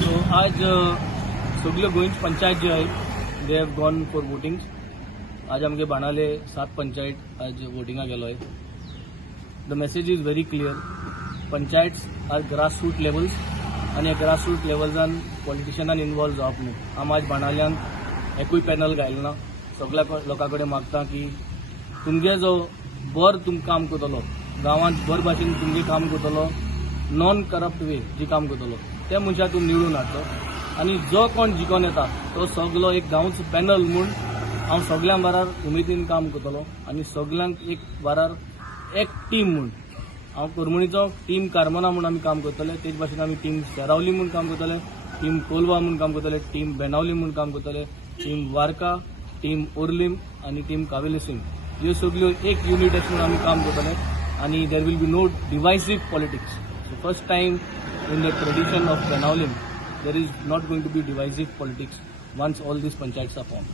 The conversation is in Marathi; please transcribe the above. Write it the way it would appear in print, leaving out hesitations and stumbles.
सो आज सगळ्यो गोंयच पंचायत जे आहेत they have gone for voting. आज आमगे बाणाले 7 पंचायत आज वोटिंगा गेलो आहे. The message is very clear. Panchayats are grassroot levels आणि ह्या ग्रासरूट लेवल्सान पॉलिटिशियनान इन्वॉल्व जावप न्हू. आम आज बाणाल्यान एकूय पॅनल घायलो ना. सगळ्या लोकां कडेन मागता की तुमगे जो बर काम करतलो, गांवांत बर भाशेन तुमगे काम करतलो, नॉन करप्ट वे जी काम करतलो त्या मनशाक तुम्ही निवडून हाडचो. आणि जो कोण जिखून येता तो सगळो एक गांवचो पॅनल म्हूण हांव सगळ्यां बारार उमेदीन काम करतलो आणि सगळ्यांक एक बारार एक टीम म्हूण हांव करमणीचो टीम कार्मना म्हूण आमी काम करतले. तेच भाशेन आमी टीम सेरावली म्हूण काम करतले, टीम कोलवा म्हूण काम करतले, टीम बेनावली म्हूण काम करतले, टीम वार्का, टीम ओर्लीम आणि टीम कावेलीसीम ह्यो सगळ्यो एक युनिट असून आमी काम करतले. आणि there will be no divisive politics. So first time in the tradition of Benaulim, there is not going to be divisive politics once all these panchayats are formed.